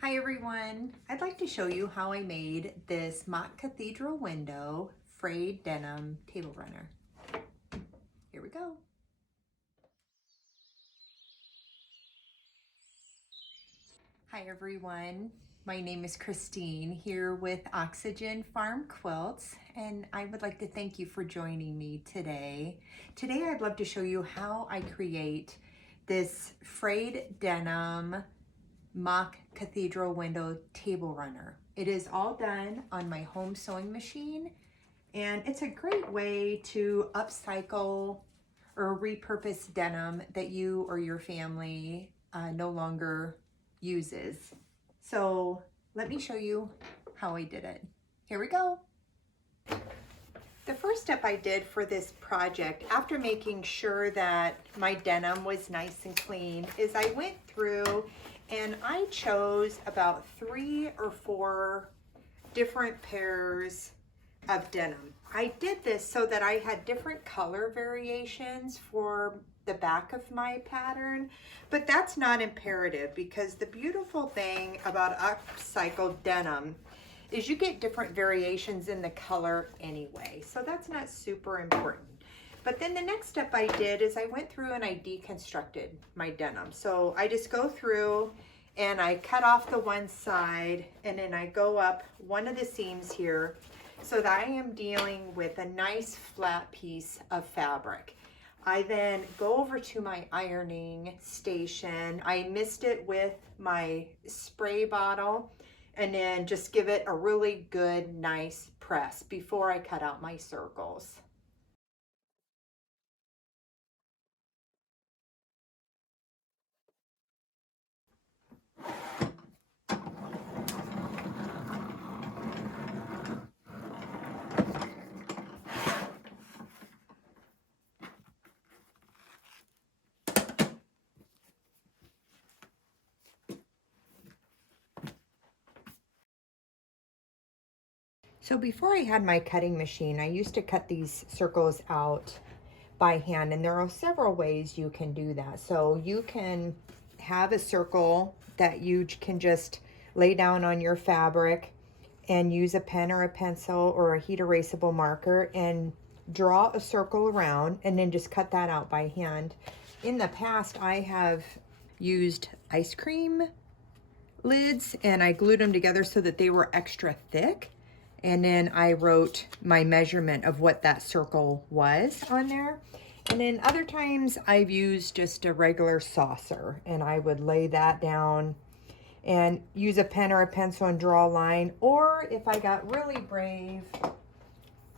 Hi everyone, I'd like to show you how I made this mock cathedral window frayed denim table runner. Here we go. Hi everyone, my name is Christine here with OxygenFarm Quilts, and I would like to thank you for joining me today. Today I'd love to show you how I create this frayed denim mock cathedral window table runner. It is all done on my home sewing machine, and it's a great way to upcycle or repurpose denim that you or your family no longer uses. So let me show you how I did it. Here we go. The first step I did for this project, after making sure that my denim was nice and clean, is I went through and I chose about 3 or 4 different pairs of denim. I did this so that I had different color variations for the back of my pattern, but that's not imperative, because the beautiful thing about upcycled denim is you get different variations in the color anyway, so that's not super important. But then the next step I did is I went through and I deconstructed my denim. So I just go through and I cut off the one side, and then I go up one of the seams here so that I am dealing with a nice flat piece of fabric. I then go over to my ironing station. I mist it with my spray bottle and then just give it a really good, nice press before I cut out my circles. So before I had my cutting machine, I used to cut these circles out by hand, and there are several ways you can do that. So you can have a circle that you can just lay down on your fabric and use a pen or a pencil or a heat erasable marker and draw a circle around and then just cut that out by hand. In the past, I have used ice cream lids and I glued them together so that they were extra thick. And then I wrote my measurement of what that circle was on there. And then other times I've used just a regular saucer, and I would lay that down and use a pen or a pencil and draw a line. Or if I got really brave,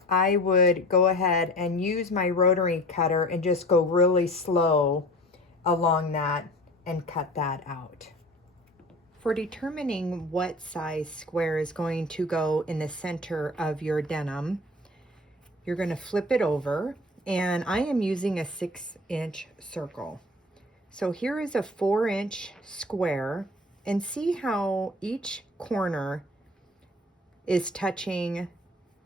I would go ahead and use my rotary cutter and just go really slow along that and cut that out. For determining what size square is going to go in the center of your denim, you're going to flip it over, and I am using a 6-inch circle. So here is a 4-inch square, and see how each corner is touching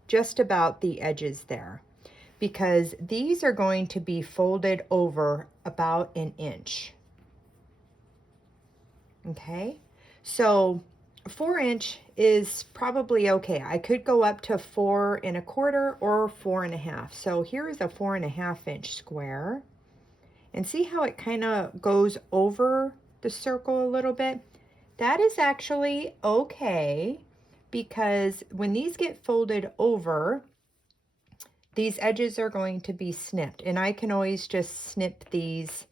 just about the edges there, because these are going to be folded over about 1 inch. Okay, so 4-inch is probably okay. I could go up to 4 1/4 or 4 1/2. So here is a 4 1/2-inch square, and see how it kind of goes over the circle a little bit. That is actually okay, because when these get folded over, these edges are going to be snipped, and I can always just snip these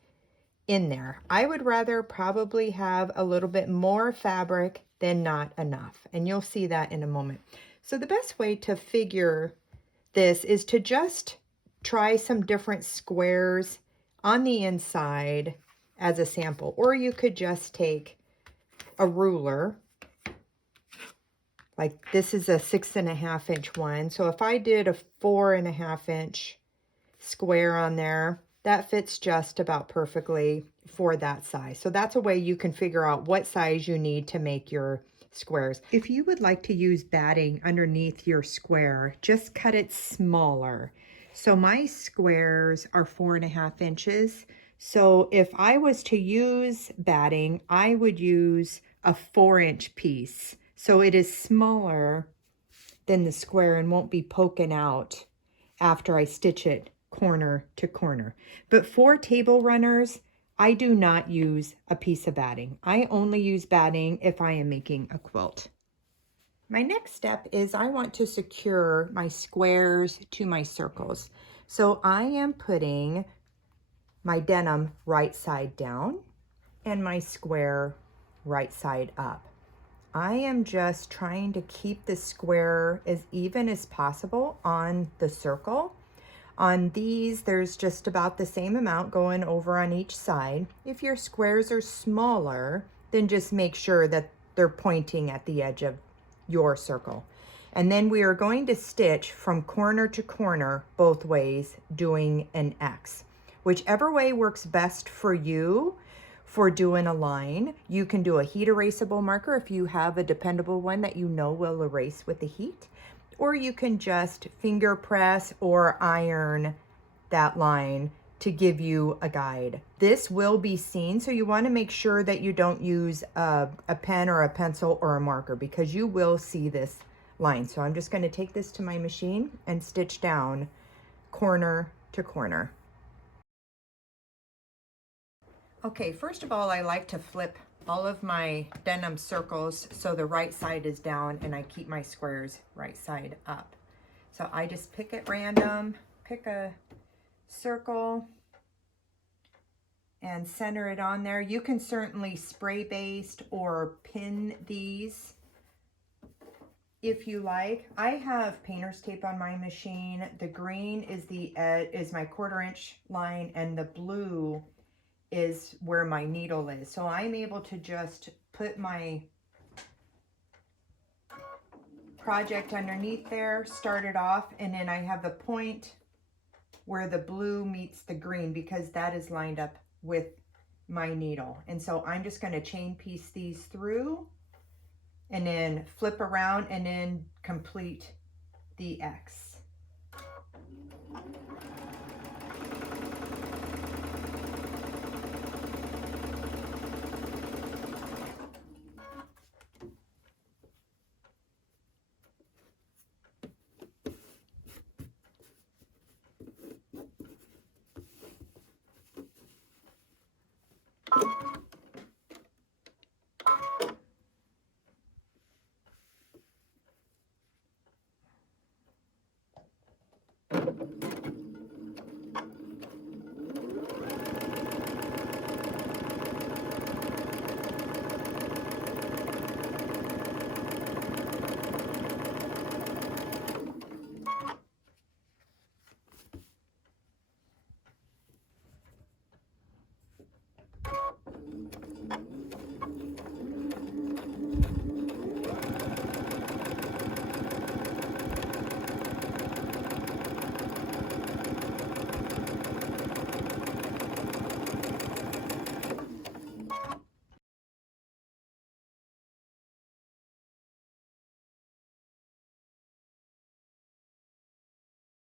in there. I would rather probably have a little bit more fabric than not enough, and you'll see that in a moment. So the best way to figure this is to just try some different squares on the inside as a sample, or you could just take a ruler. Like this is a 6 1/2-inch one, so if I did a 4 1/2-inch square on there, that fits just about perfectly for that size. So that's a way you can figure out what size you need to make your squares. If you would like to use batting underneath your square, just cut it smaller. So my squares are 4 1/2 inches. So if I was to use batting, I would use a 4-inch piece. So it is smaller than the square and won't be poking out after I stitch it corner to corner. But for table runners, I do not use a piece of batting. I only use batting if I am making a quilt. My next step is I want to secure my squares to my circles. So I am putting my denim right side down and my square right side up. I am just trying to keep the square as even as possible on the circle. On these, there's just about the same amount going over on each side. If your squares are smaller, then just make sure that they're pointing at the edge of your circle. And then we are going to stitch from corner to corner both ways, doing an X. Whichever way works best for you for doing a line. You can do a heat erasable marker if you have a dependable one that you know will erase with the heat, or you can just finger press or iron that line to give you a guide. This will be seen, so you want to make sure that you don't use a pen or a pencil or a marker because you will see this line. So I'm just going to take this to my machine and stitch down corner to corner. Okay, first of all, I like to flip all of my denim circles so the right side is down and I keep my squares right side up. So I just pick at random, pick a circle and center it on there. You can certainly spray based or pin these if you like. I have painter's tape on my machine. The green is my 1/4 inch line and the blue is where my needle is. So I'm able to just put my project underneath there, start it off, and then I have the point where the blue meets the green because that is lined up with my needle. And so I'm just going to chain piece these through and then flip around and then complete the X.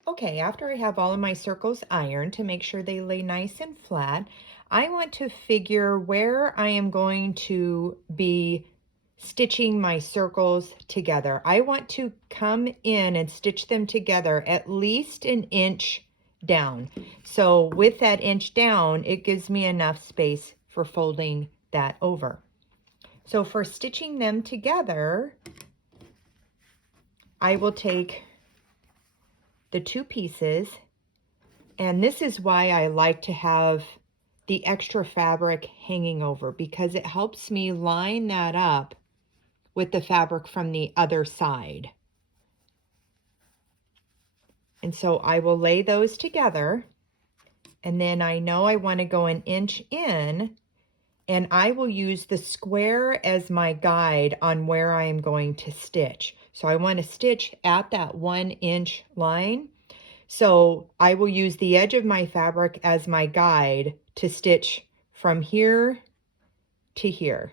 Okay, after I have all of my circles ironed to make sure they lay nice and flat, I want to figure where I am going to be stitching my circles together. I want to come in and stitch them together at least 1 inch down. So with that inch down, it gives me enough space for folding that over. So for stitching them together, I will take the 2 pieces, and this is why I like to have the extra fabric hanging over, because it helps me line that up with the fabric from the other side. And so I will lay those together, and then I know I want to go 1 inch in, and I will use the square as my guide on where I am going to stitch. So I want to stitch at that 1 inch line. So I will use the edge of my fabric as my guide to stitch from here to here.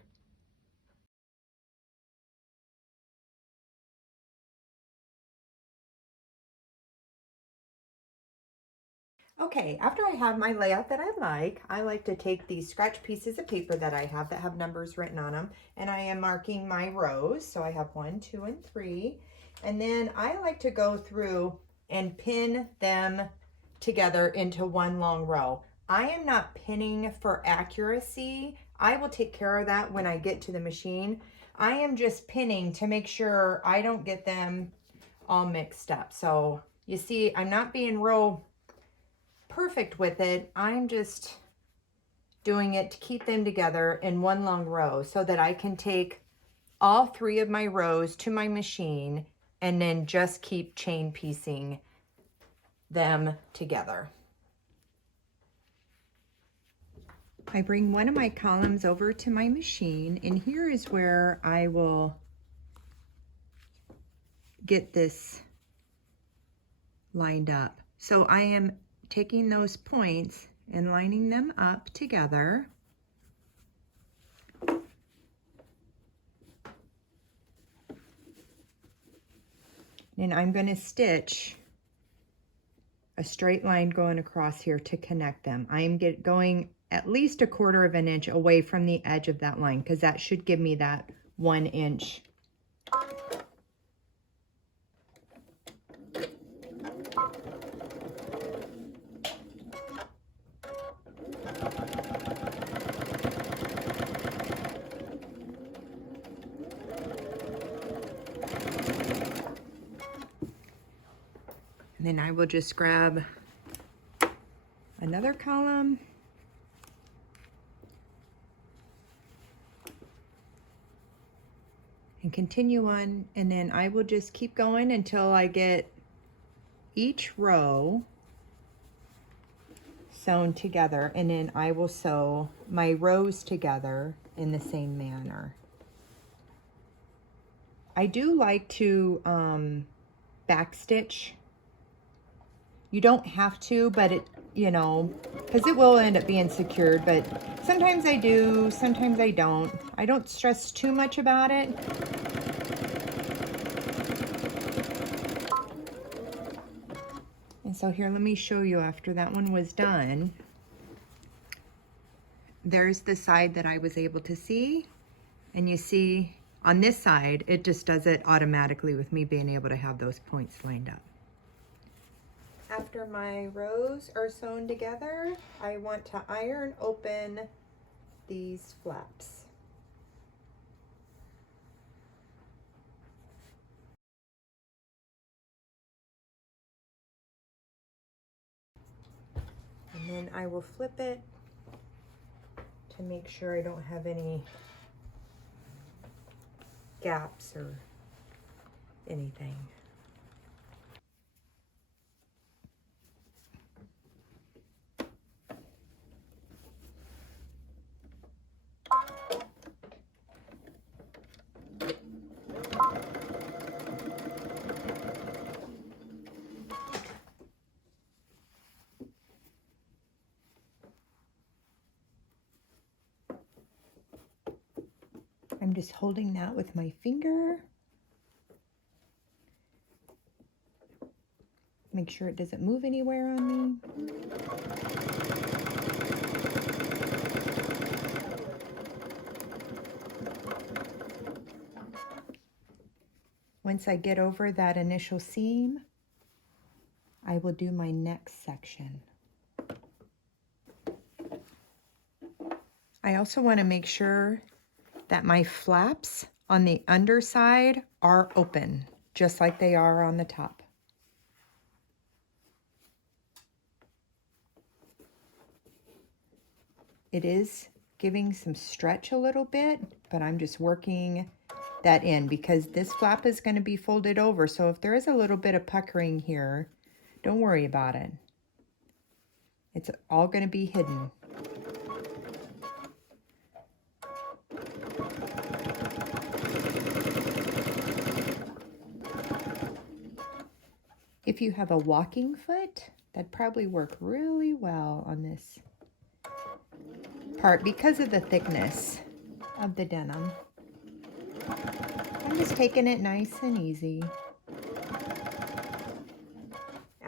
Okay, after I have my layout that I like to take these scratch pieces of paper that I have that have numbers written on them, and I am marking my rows. So I have 1, 2, and 3. And then I like to go through and pin them together into one long row. I am not pinning for accuracy. I will take care of that when I get to the machine. I am just pinning to make sure I don't get them all mixed up. So you see, I'm not being real perfect with it. I'm just doing it to keep them together in one long row so that I can take all 3 of my rows to my machine and then just keep chain piecing them together. I bring one of my columns over to my machine, and here is where I will get this lined up. So I am taking those points and lining them up together. And I'm going to stitch a straight line going across here to connect them. I'm going at least 1/4 of an inch away from the edge of that line, because that should give me that 1 inch. And then I will just grab another column and continue on, and then I will just keep going until I get each row sewn together, and then I will sew my rows together in the same manner. I do like to backstitch. You don't have to, but it, you know, because it will end up being secured, but sometimes I do, sometimes I don't. I don't stress too much about it. And so here, let me show you after that one was done. There's the side that I was able to see, and you see on this side, it just does it automatically with me being able to have those points lined up. After my rows are sewn together, I want to iron open these flaps. And then I will flip it to make sure I don't have any gaps or anything. I'm just holding that with my finger. Make sure it doesn't move anywhere on me. Once I get over that initial seam, I will do my next section. I also want to make sure that my flaps on the underside are open, just like they are on the top. It is giving some stretch a little bit, but I'm just working that in because this flap is going to be folded over. So if there is a little bit of puckering here, don't worry about it. It's all going to be hidden. If you have a walking foot, that'd probably work really well on this part because of the thickness of the denim. I'm just taking it nice and easy.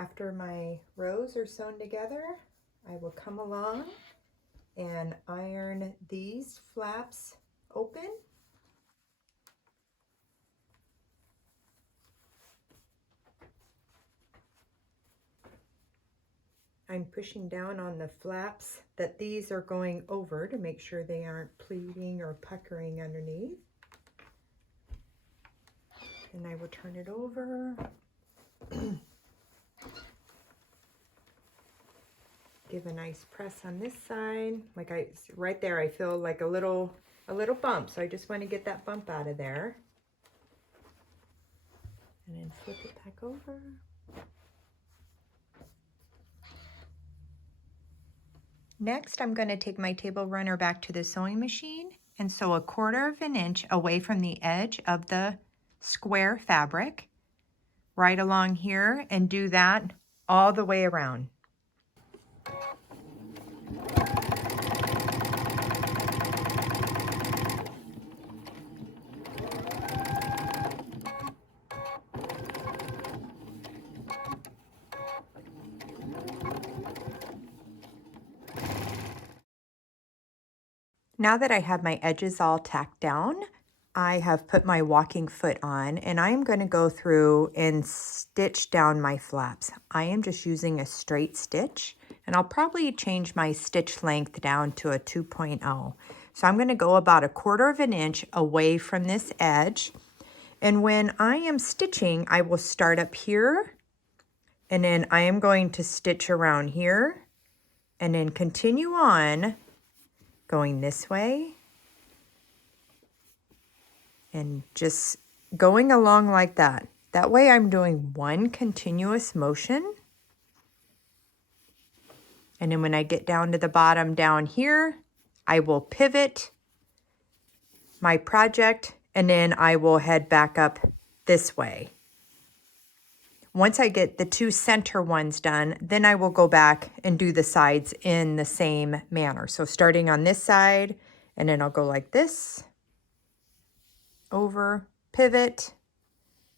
after my rows are sewn together, I will come along and iron these flaps open. I'm pushing down on the flaps that these are going over to make sure they aren't pleating or puckering underneath. And I will turn it over. Give a nice press on this side. Like right there, I feel like a little bump. So I just want to get that bump out of there. And then flip it back over. Next, I'm going to take my table runner back to the sewing machine and sew 1/4 inch away from the edge of the square fabric right along here, and do that all the way around. Now that I have my edges all tacked down, I have put my walking foot on, and I'm going to go through and stitch down my flaps. I am just using a straight stitch, and I'll probably change my stitch length down to a 2.0. So I'm going to go about 1/4 inch away from this edge. And when I am stitching, I will start up here, and then I am going to stitch around here, and then continue on going this way and just going along like that. That way I'm doing one continuous motion. And then when I get down to the bottom down here, I will pivot my project, and then I will head back up this way. Once I get the 2 center ones done, then I will go back and do the sides in the same manner. So starting on this side, and then I'll go like this, over, pivot,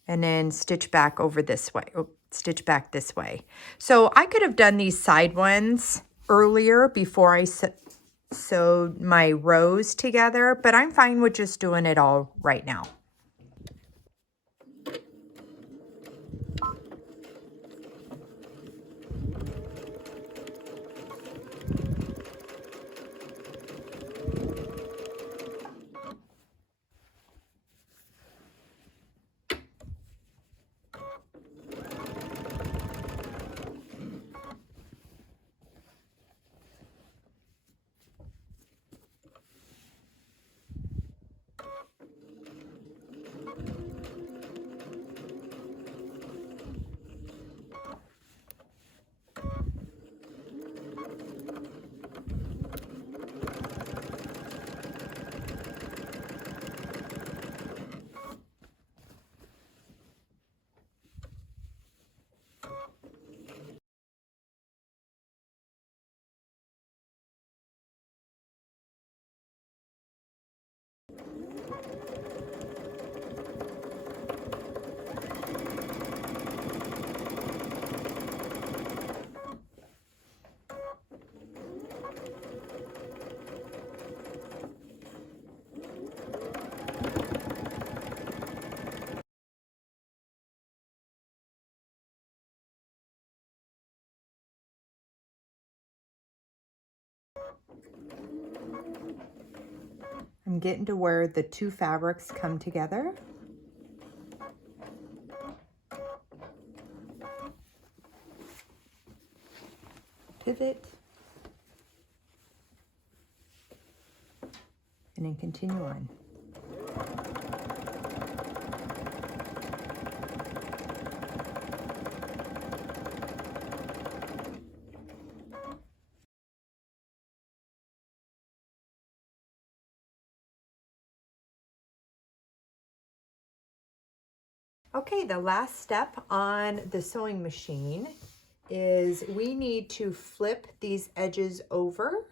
and then stitch back over this way, stitch back this way. So I could have done these side ones earlier before I sewed my rows together, but I'm fine with just doing it all right now. I'm getting to where the 2 fabrics come together. Pivot. And then continue on. Okay, the last step on the sewing machine is we need to flip these edges over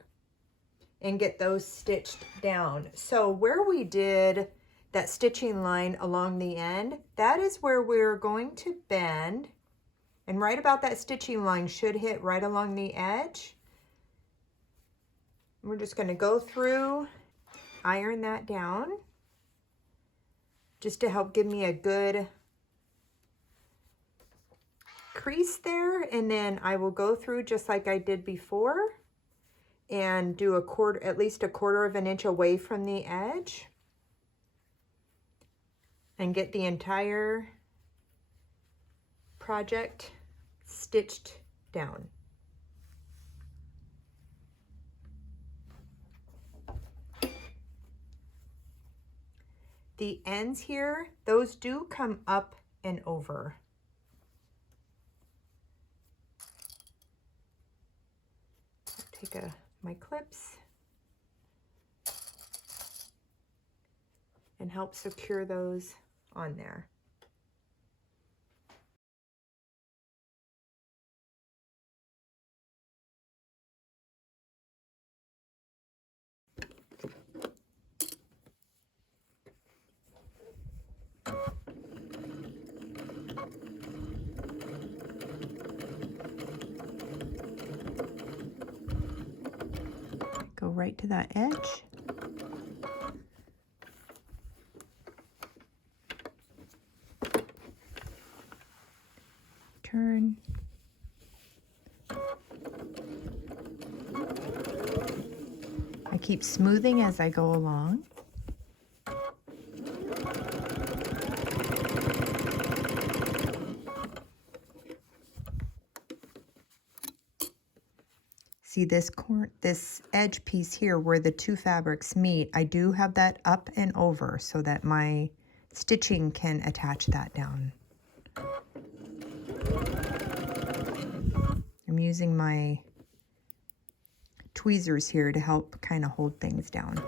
and get those stitched down. So where we did that stitching line along the end, that is where we're going to bend And right about that stitching line should hit right along the edge. We're just going to go through, iron that down, just to help give me a good crease there. And then I will go through just like I did before and do at least a quarter of an inch away from the edge and get the entire project stitched down. The ends here, those do come up and over. Take my clips and help secure those on there. Go right to that edge. Turn. I keep smoothing as I go along. See this edge piece here where the two fabrics meet, I do have that up and over so that my stitching can attach that down. I'm using my tweezers here to help kind of hold things down.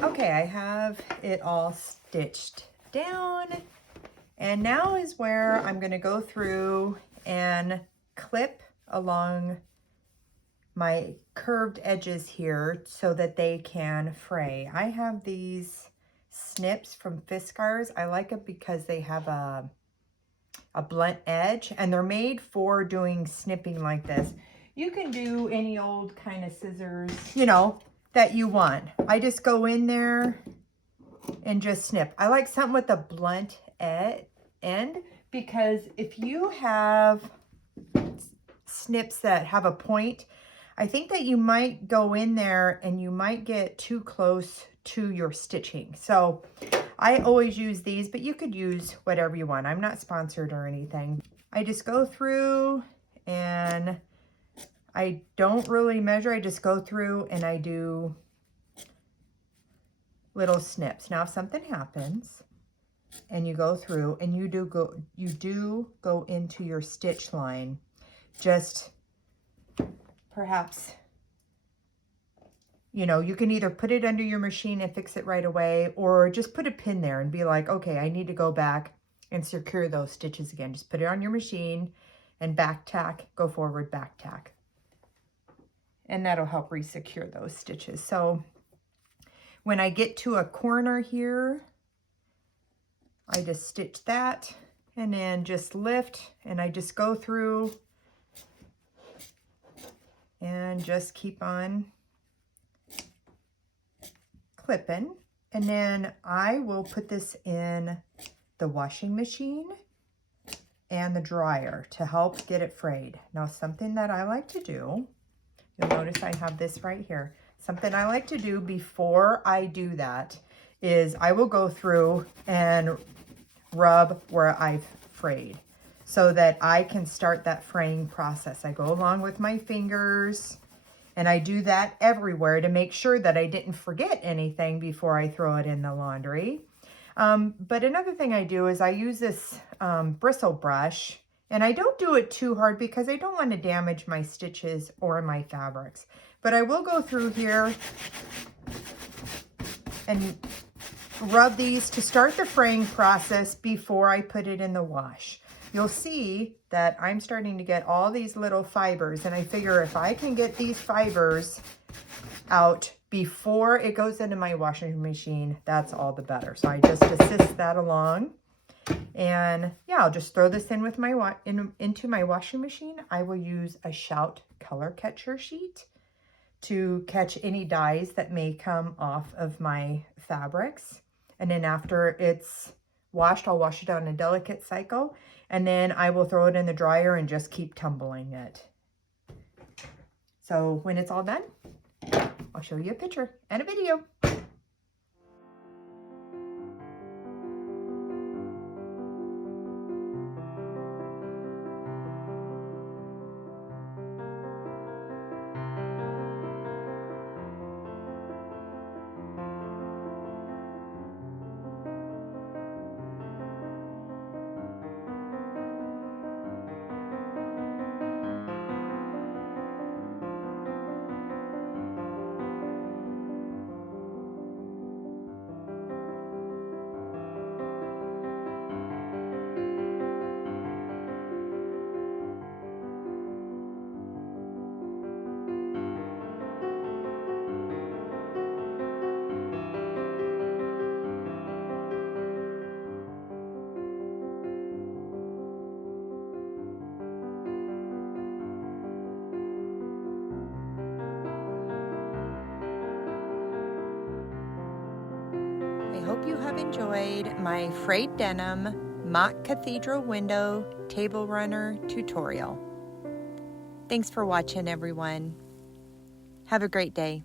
Okay, I have it all stitched down, and now is where I'm going to go through and clip along my curved edges here so that they can fray. I have these snips from Fiskars. I like it because they have a blunt edge, and they're made for doing snipping like this. You can do any old kind of scissors, you know, that you want. I just go in there and just snip. I like something with a blunt end, because if you have snips that have a point, I think that you might go in there and you might get too close to your stitching. So I always use these, but you could use whatever you want. I'm not sponsored or anything. I just go through and I don't really measure. I just go through and I do little snips. Now, if something happens and you go through and you do go into your stitch line, just perhaps, you know, you can either put it under your machine and fix it right away, or just put a pin there and be like, okay, I need to go back and secure those stitches again. Just put it on your machine and back tack, go forward, back tack. And that'll help re-secure those stitches. So when I get to a corner here, I just stitch that and then just lift, and I just go through and just keep on clipping. And then I will put this in the washing machine and the dryer to help get it frayed. Now, something that I like to do, you'll notice I have this right here. Something I like to do before I do that is I will go through and rub where I've frayed so that I can start that fraying process. I go along with my fingers, and I do that everywhere to make sure that I didn't forget anything before I throw it in the laundry. But another thing I do is I use this bristle brush, and I don't do it too hard because I don't want to damage my stitches or my fabrics. But I will go through here and rub these to start the fraying process before I put it in the wash. you'll see that I'm starting to get all these little fibers, and I figure if I can get these fibers out before it goes into my washing machine, that's all the better. So I just assist that along. And yeah, I'll just throw this in with my into my washing machine. I will use a Shout color catcher sheet to catch any dyes that may come off of my fabrics. And then after it's washed, I'll wash it out in a delicate cycle, and then I will throw it in the dryer and just keep tumbling it. So when it's all done, I'll show you a picture and a video. I hope you have enjoyed my frayed denim mock cathedral window table runner tutorial. Thanks for watching, everyone. Have a great day.